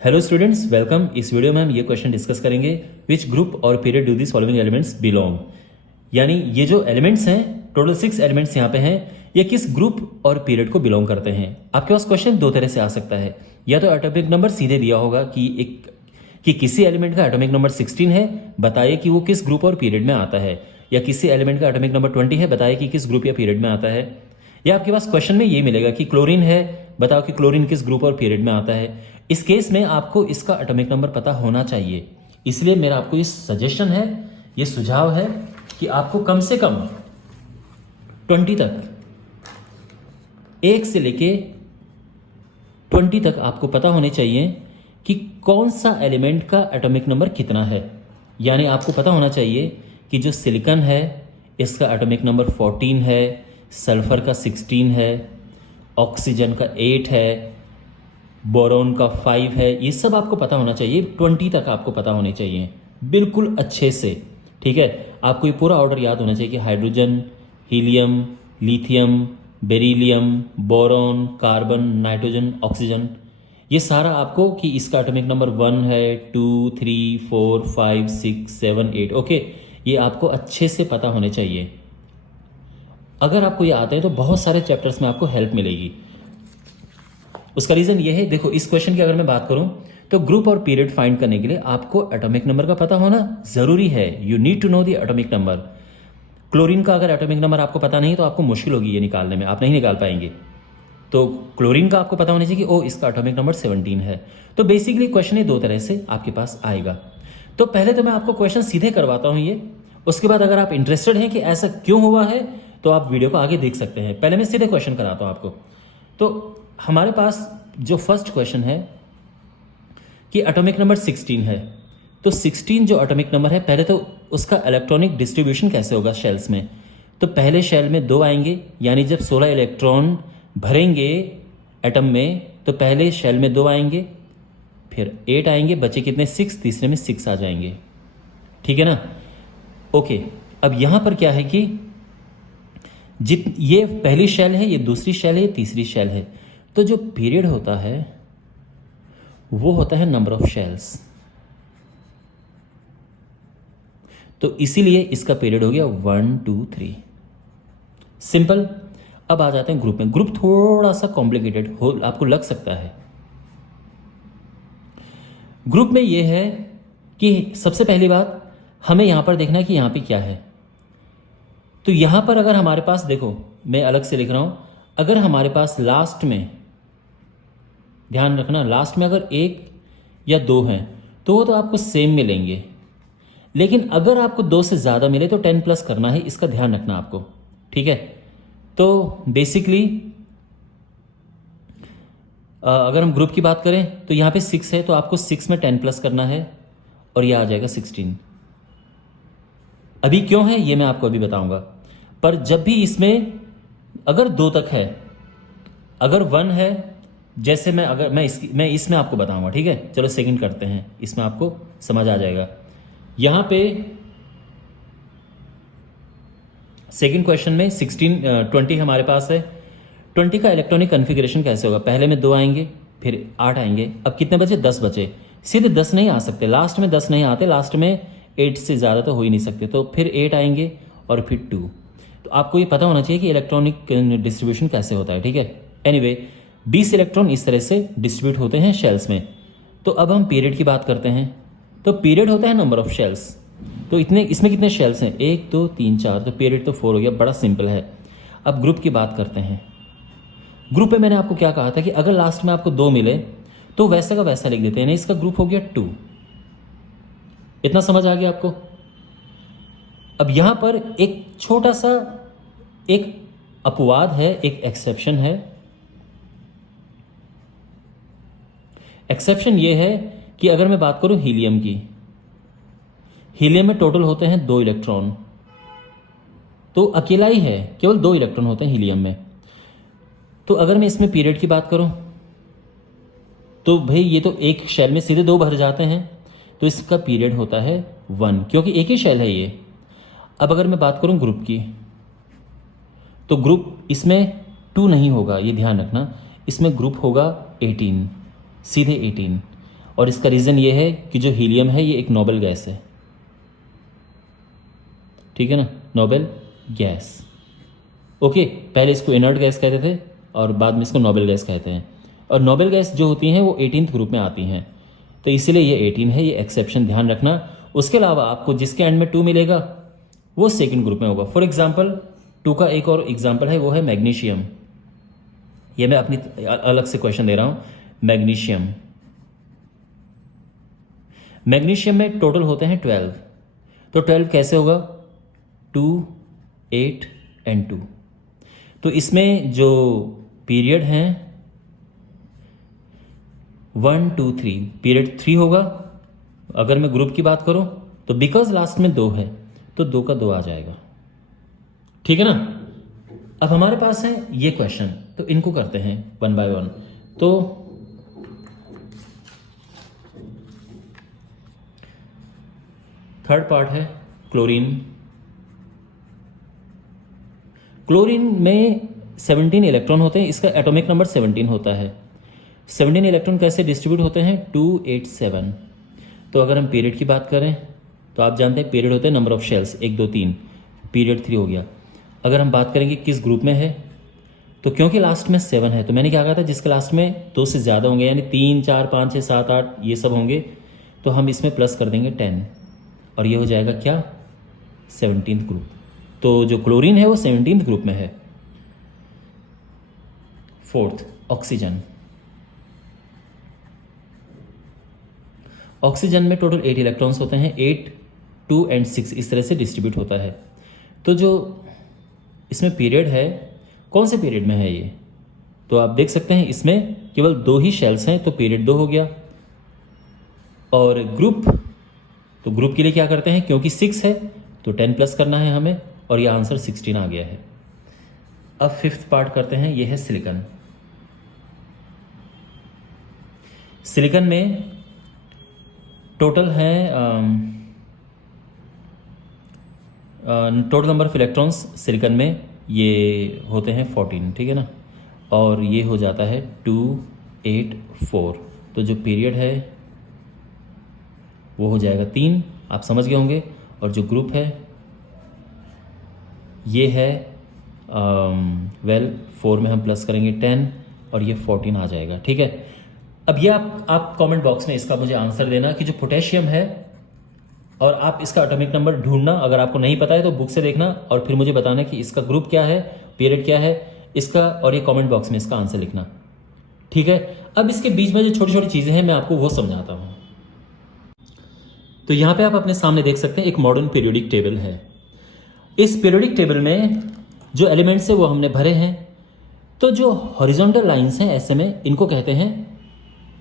Hello students, welcome. इस video में हम ये क्वेश्चन डिस्कस करेंगे, विच ग्रुप और period do this following elements belong. यानी ये जो एलिमेंट्स हैं, टोटल 6 एलिमेंट्स यहाँ पे हैं, ये किस ग्रुप और पीरियड को बिलोंग करते हैं। आपके पास क्वेश्चन दो तरह से आ सकता है। या तो एटॉमिक नंबर सीधे दिया होगा कि किसी एलिमेंट का एटॉमिक नंबर 16 है, बताइए कि वो किस ग्रुप और पीरियड में आता है। या किसी एलिमेंट का एटॉमिक नंबर 20 है, बताइए कि किस ग्रुप या पीरियड में आता है। या आपके पास क्वेश्चन में ये मिलेगा कि क्लोरीन है, बताओ कि क्लोरीन किस ग्रुप और पीरियड में आता है। इस केस में आपको इसका एटॉमिक नंबर पता होना चाहिए। इसलिए मेरा आपको ये सजेशन है, ये सुझाव है कि आपको कम से कम 20 तक, 1 से लेके 20 तक आपको पता होने चाहिए कि कौन सा एलिमेंट का एटॉमिक नंबर कितना है। यानी आपको पता होना चाहिए कि जो सिलिकॉन है इसका एटॉमिक नंबर 14 है, सल्फर का 16 है, ऑक्सीजन का 8 है, बोरोन का 5 है। ये सब आपको पता होना चाहिए। 20 तक आपको पता होने चाहिए बिल्कुल अच्छे से। ठीक है, आपको ये पूरा ऑर्डर याद होना चाहिए कि hydrogen, helium, lithium, beryllium, boron, carbon, nitrogen, oxygen, ये सारा आपको कि इसका एटॉमिक नंबर 1 है, 2, 3, 4, 5, 6, 7, 8। ओके, ये आपको अच्छे से पता होने चाहिए। अगर आपको ये आता है तो बहुत सारे चैप्टर्स में आपको हेल्प मिलेगी। उसका रीजन ये है, देखो इस क्वेश्चन की अगर मैं बात करूं तो ग्रुप और पीरियड फाइंड करने के लिए आपको एटॉमिक नंबर का पता होना जरूरी है। You need to know the atomic number. Chlorine का अगर एटॉमिक नंबर आपको पता नहीं तो आपको मुश्किल होगी ये निकालने में, आप नहीं निकाल पाएंगे। तो क्लोरीन का आपको पता होना चाहिए कि ओ इसका एटॉमिक नंबर 17 है। तो बेसिकली क्वेश्चन ये दो तरह से आपके पास आएगा। तो पहले तो मैं आपको क्वेश्चन सीधे करवाता हूं ये, उसके बाद अगर आप इंटरेस्टेड हैं कि ऐसा क्यों हुआ है तो आप वीडियो को आगे देख सकते हैं। पहले मैं सीधे क्वेश्चन कराता हूं आपको। तो हमारे पास जो फर्स्ट क्वेश्चन है कि एटॉमिक नंबर 16 है, तो 16 जो एटॉमिक नंबर है, पहले तो उसका इलेक्ट्रॉनिक डिस्ट्रीब्यूशन कैसे होगा शेल्स में। तो पहले शेल में 2 आएंगे, यानी जब 16 इलेक्ट्रॉन भरेंगे एटम में तो पहले शेल में 2 आएंगे, फिर 8 आएंगे, बचे कितने 6, तीसरे में 6 आ जाएंगे। ठीक है ना। ओके, अब यहां पर क्या है कि ये पहली शेल है, ये दूसरी शेल है, ये तीसरी शेल है। तो जो पीरियड होता है वो होता है नंबर ऑफ शेल्स। तो इसीलिए इसका पीरियड हो गया 1, 2, 3। सिंपल। अब आ जाते हैं ग्रुप में। ग्रुप थोड़ा सा कॉम्प्लिकेटेड हो आपको लग सकता है। ग्रुप में यह है कि सबसे पहली बात हमें यहां पर देखना है कि यहां पे क्या है। तो यहां पर अगर हमारे पास, देखो मैं अलग से लिख रहा हूं, अगर हमारे पास लास्ट में, ध्यान रखना, लास्ट में अगर 1 या 2 हैं तो वो तो आपको सेम मिलेंगे, लेकिन अगर आपको 2 से ज़्यादा मिले तो 10 प्लस करना है, इसका ध्यान रखना आपको। ठीक है। तो बेसिकली अगर हम ग्रुप की बात करें तो यहाँ पे 6 है, तो आपको 6 में 10 प्लस करना है और यह आ जाएगा 16। अभी क्यों है ये मैं आपको अभी बताऊंगा। पर जब भी इसमें अगर 2 तक है, अगर 1 है, जैसे मैं इसमें आपको बताऊंगा। ठीक है, चलो सेकंड करते हैं, इसमें आपको समझ आ जाएगा। यहां पे सेकंड क्वेश्चन में 20 हमारे पास है। 20 का इलेक्ट्रॉनिक कन्फिग्रेशन कैसे होगा। पहले में 2 आएंगे, फिर 8 आएंगे। अब कितने बचे, 10 बचे। सीधे 10 नहीं आ सकते, लास्ट में 10 नहीं आते, लास्ट में 8 से ज़्यादा तो हो ही नहीं सकते। तो फिर 8 आएंगे और फिर 2। तो आपको ये पता होना चाहिए कि इलेक्ट्रॉनिक डिस्ट्रीब्यूशन कैसे होता है। ठीक है। एनीवे 20 इलेक्ट्रॉन इस तरह से डिस्ट्रीब्यूट होते हैं शेल्स में। तो अब हम पीरियड की बात करते हैं। तो पीरियड होता है नंबर ऑफ शेल्स। तो इसमें कितने शेल्स हैं, 1, 2, 3, 4। तो पीरियड तो 4 हो गया, बड़ा सिंपल है। अब ग्रुप की बात करते हैं। ग्रुप में मैंने आपको क्या कहा था कि अगर लास्ट में आपको 2 मिले तो वैसा का वैसा लिख देते हैं, ना इसका ग्रुप हो गया 2। इतना समझ आ गया आपको। अब यहां पर एक छोटा सा एक अपवाद है, एक एक्सेप्शन है। एक्सेप्शन ये है कि अगर मैं बात करूं हीलियम की, हीलियम में टोटल होते हैं 2 इलेक्ट्रॉन, तो अकेला ही है, केवल 2 इलेक्ट्रॉन होते हैं हीलियम में। तो अगर मैं इसमें पीरियड की बात करूं तो भाई ये तो एक शेल में सीधे 2 भर जाते हैं, तो इसका पीरियड होता है 1, क्योंकि एक ही शेल है ये। अब अगर मैं बात करूं ग्रुप की, तो ग्रुप इसमें 2 नहीं होगा, ये ध्यान रखना। इसमें ग्रुप होगा 18, सीधे 18। और इसका रीज़न ये है कि जो हीलियम है ये एक नोबल गैस है, ठीक है ना, नोबल गैस। ओके, पहले इसको इनर्ट गैस कहते थे और बाद में इसको नोबल गैस कहते हैं। और नोबल गैस जो होती हैं वो 18th ग्रुप में आती हैं, तो इसीलिए ये 18 है, ये एक्सेप्शन ध्यान रखना। उसके अलावा आपको जिसके एंड में 2 मिलेगा वो सेकंड ग्रुप में होगा। फॉर एग्जांपल 2 का एक और एग्जांपल है, वो है मैग्नीशियम। ये मैं अपनी अलग से क्वेश्चन दे रहा हूं। मैग्नीशियम, मैग्नीशियम में टोटल होते हैं 12, तो 12 कैसे होगा, 2, 8 एंड 2। तो इसमें जो पीरियड हैं 1 2 3, पीरियड 3 होगा। अगर मैं ग्रुप की बात करूं तो बिकॉज लास्ट में 2 है तो 2 का 2 आ जाएगा, ठीक है ना। अब हमारे पास है ये क्वेश्चन, तो इनको करते हैं 1 बाय 1। तो थर्ड पार्ट है क्लोरीन। क्लोरीन में 17 इलेक्ट्रॉन होते हैं, इसका एटॉमिक नंबर 17 होता है। 17 इलेक्ट्रॉन कैसे डिस्ट्रीब्यूट होते हैं, 2 8 7। तो अगर हम पीरियड की बात करें तो आप जानते हैं पीरियड होते हैं नंबर ऑफ शेल्स, 1 2 3, पीरियड 3 हो गया। अगर हम बात करेंगे किस ग्रुप में है, तो क्योंकि लास्ट में 7 है तो मैंने क्या कहा था, जिसके लास्ट में 2 से ज़्यादा होंगे यानी 3 4 5 6 7 8 ये सब होंगे, तो हम इसमें प्लस कर देंगे 10 और ये हो जाएगा क्या, 17th ग्रुप। तो जो क्लोरीन है वो 17th ग्रुप में है। Fourth, oxygen. ऑक्सीजन में टोटल 8 इलेक्ट्रॉन्स होते हैं, 8 2 एंड 6 इस तरह से डिस्ट्रीब्यूट होता है। तो जो इसमें पीरियड है, कौन से पीरियड में है ये, तो आप देख सकते हैं इसमें केवल 2 ही शेल्स हैं, तो पीरियड 2 हो गया। और ग्रुप, तो ग्रुप के लिए क्या करते हैं, क्योंकि 6 है तो 10 प्लस करना है हमें, और ये आंसर 16 आ गया है। अब फिफ्थ पार्ट करते हैं, ये है सिलिकॉन। सिलिकॉन में टोटल है total number of electrons silicon में ये होते हैं 14, ठीक है ना, और ये हो जाता है 2 8 4। तो जो पीरियड है वो हो जाएगा 3, आप समझ गए होंगे। और जो ग्रुप है ये है 4 में हम प्लस करेंगे 10 और ये 14 आ जाएगा, ठीक है। अब ये आप कमेंट बॉक्स में इसका मुझे आंसर देना कि जो पोटेशियम है, और आप इसका एटॉमिक नंबर ढूंढना, अगर आपको नहीं पता है तो बुक से देखना और फिर मुझे बताना कि इसका ग्रुप क्या है, पीरियड क्या है इसका, और ये कमेंट बॉक्स में इसका आंसर लिखना, ठीक है। अब इसके बीच में जो छोटी छोटी चीज़ें हैं मैं आपको वो समझाता हूँ। तो यहाँ पे आप अपने सामने देख सकते हैं एक मॉडर्न पीरियोडिक टेबल है। इस पीरियोडिक टेबल में जो एलिमेंट्स है वो हमने भरे हैं। तो जो हॉरिजॉन्टल लाइंस हैं ऐसे में इनको कहते हैं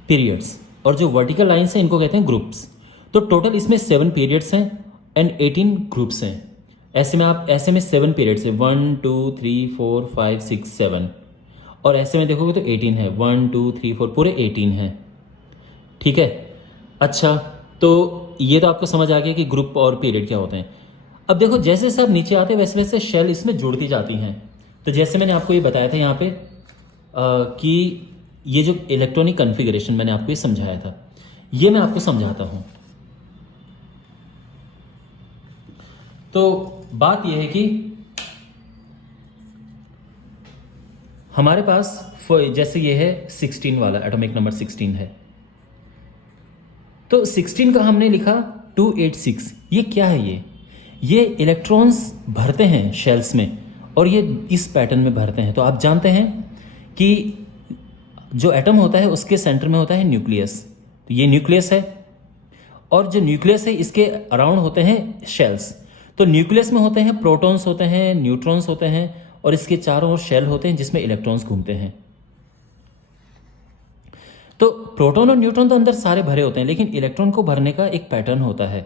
पीरियड्स, और जो वर्टिकल लाइंस हैं इनको कहते हैं ग्रुप्स। तो टोटल इसमें 7 पीरियड्स हैं एंड 18 ग्रुप्स हैं। ऐसे में 7 पीरियड्स हैं, 1 2 3 4 5 6 7, और ऐसे में देखोगे तो 18 है, 1 2 3 4 पूरे 18 हैं, ठीक है। अच्छा, तो ये तो आपको समझ आ गया कि ग्रुप और पीरियड क्या होते हैं। अब देखो जैसे सब नीचे आते हैं वैसे वैसे शेल इसमें जुड़ती जाती हैं। तो जैसे मैंने आपको ये बताया था यहाँ पे कि ये जो इलेक्ट्रॉनिक कॉन्फ़िगरेशन मैंने आपको ये समझाया था, ये मैं आपको समझाता हूँ। तो बात यह है कि हमारे पास जैसे ये है 16 वाला, एटॉमिक नंबर 16 है, तो 16 का हमने लिखा 286। ये क्या है, ये इलेक्ट्रॉन्स भरते हैं शेल्स में और ये इस पैटर्न में भरते हैं। तो आप जानते हैं कि जो एटम होता है उसके सेंटर में होता है न्यूक्लियस, तो ये न्यूक्लियस है, और जो न्यूक्लियस है इसके अराउंड होते हैं शेल्स। तो न्यूक्लियस में होते हैं प्रोटॉन्स होते हैं, न्यूट्रॉन्स होते हैं, और इसके चारों ओर शेल होते हैं जिसमें इलेक्ट्रॉन्स घूमते हैं। तो प्रोटॉन और न्यूट्रॉन तो अंदर सारे भरे होते हैं, लेकिन इलेक्ट्रॉन को भरने का एक पैटर्न होता है,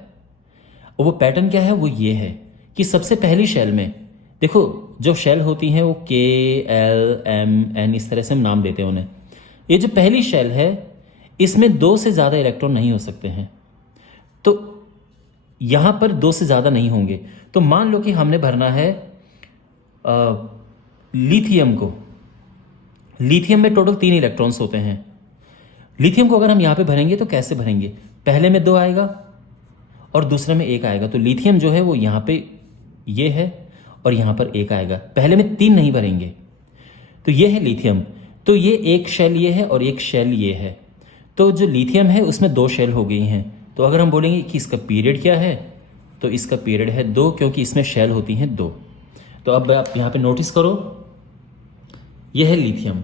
और वो पैटर्न क्या है, वो ये है कि सबसे पहली शेल में देखो जो शेल होती हैं वो KLMN इस तरह से हम नाम देते हैं उन्हें। ये जो पहली शेल है इसमें 2 से ज़्यादा इलेक्ट्रॉन नहीं हो सकते हैं, तो यहाँ पर 2 से ज़्यादा नहीं होंगे। तो मान लो कि हमने भरना है लिथियम को। लिथियम में टोटल 3 इलेक्ट्रॉन्स होते हैं, लिथियम को अगर हम यहाँ पे भरेंगे तो कैसे भरेंगे, पहले में 2 आएगा और दूसरे में 1 आएगा, तो लिथियम जो है वो यहाँ पे ये है और यहाँ पर 1 आएगा, पहले में 3 नहीं भरेंगे। तो ये है लिथियम, तो ये एक शेल ये है और एक शेल ये है, तो जो लिथियम है उसमें 2 शेल हो गई हैं। तो अगर हम बोलेंगे कि इसका पीरियड क्या है, तो इसका पीरियड है 2, क्योंकि इसमें शेल होती हैं 2। तो अब आप यहाँ पे नोटिस करो, ये है लिथियम,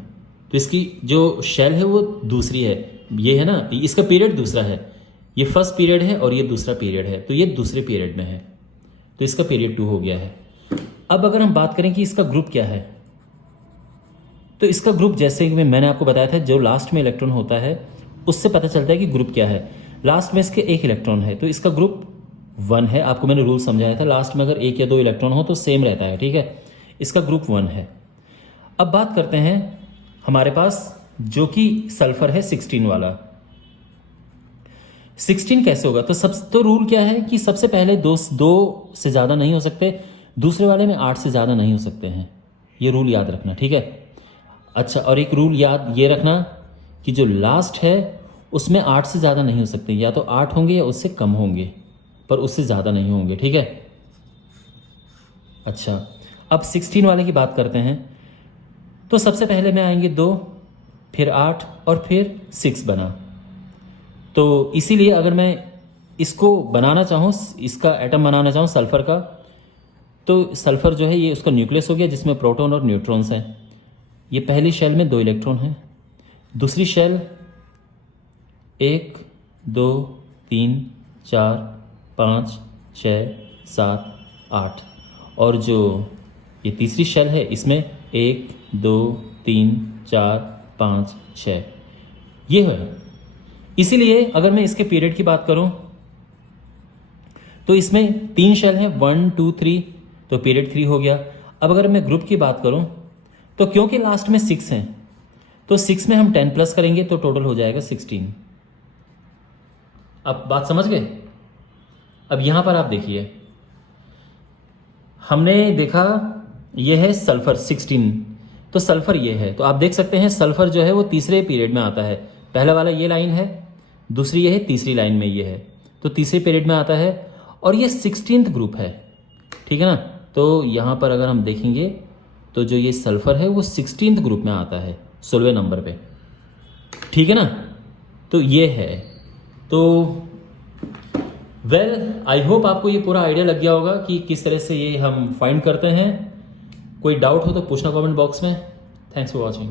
तो इसकी जो शेल है वो दूसरी है, ये है ना, इसका पीरियड दूसरा है, ये फर्स्ट पीरियड है और ये दूसरा पीरियड है, तो ये दूसरे पीरियड में है, तो इसका पीरियड 2 हो गया है। अब अगर हम बात करें कि इसका ग्रुप क्या है, तो इसका ग्रुप जैसे कि मैंने आपको बताया था, जो लास्ट में इलेक्ट्रॉन होता है उससे पता चलता है कि ग्रुप क्या है। लास्ट में इसके 1 इलेक्ट्रॉन है, तो इसका ग्रुप 1 है। आपको मैंने रूल समझाया था, लास्ट में अगर 1 या 2 इलेक्ट्रॉन हो तो सेम रहता है, ठीक है। इसका ग्रुप 1 है। अब बात करते हैं हमारे पास जो कि सल्फर है 16 वाला। 16 कैसे होगा, तो रूल क्या है कि सबसे पहले 2 से ज़्यादा नहीं हो सकते, दूसरे वाले में 8 से ज़्यादा नहीं हो सकते हैं, ये रूल याद रखना, ठीक है। अच्छा, और एक रूल याद ये रखना कि जो लास्ट है उसमें 8 से ज़्यादा नहीं हो सकते, या तो 8 होंगे या उससे कम होंगे, पर उससे ज़्यादा नहीं होंगे, ठीक है। अच्छा, अब 16 वाले की बात करते हैं। तो सबसे पहले में आएंगे 2, फिर 8 और फिर 6 बना। तो इसीलिए अगर मैं इसको बनाना चाहूँ, इसका एटम बनाना चाहूँ सल्फ़र का, तो सल्फ़र जो है ये उसका न्यूक्लियस हो गया जिसमें प्रोटॉन और न्यूट्रॉन्स हैं। ये पहली शेल में 2 इलेक्ट्रॉन हैं, दूसरी शेल 1 2 3 4 5 6 7 8, और जो ये तीसरी शेल है इसमें 1 2 3 4 5 6 ये है। इसीलिए अगर मैं इसके पीरियड की बात करूं तो इसमें 3 शेल हैं, 1 2 3, तो पीरियड 3 हो गया। अब अगर मैं ग्रुप की बात करूं तो क्योंकि लास्ट में 6 हैं, तो 6 में हम 10 प्लस करेंगे तो टोटल हो जाएगा 16। अब बात समझ गए। अब यहां पर आप देखिए, हमने देखा ये है सल्फर 16, तो सल्फर ये है, तो आप देख सकते हैं सल्फर जो है वो तीसरे पीरियड में आता है। पहला वाला ये लाइन है, दूसरी ये है, तीसरी लाइन में ये है, तो तीसरे पीरियड में आता है, और ये 16th ग्रुप है, ठीक है ना। तो यहाँ पर अगर हम देखेंगे तो जो ये सल्फर है वो 16th ग्रुप में आता है, 16वें नंबर पे, ठीक है ना। तो ये है। तो आई होप आपको ये पूरा आइडिया लग गया होगा कि किस तरह से ये हम फाइंड करते हैं। कोई डाउट हो तो पूछना कमेंट बॉक्स में। Thanks for watching.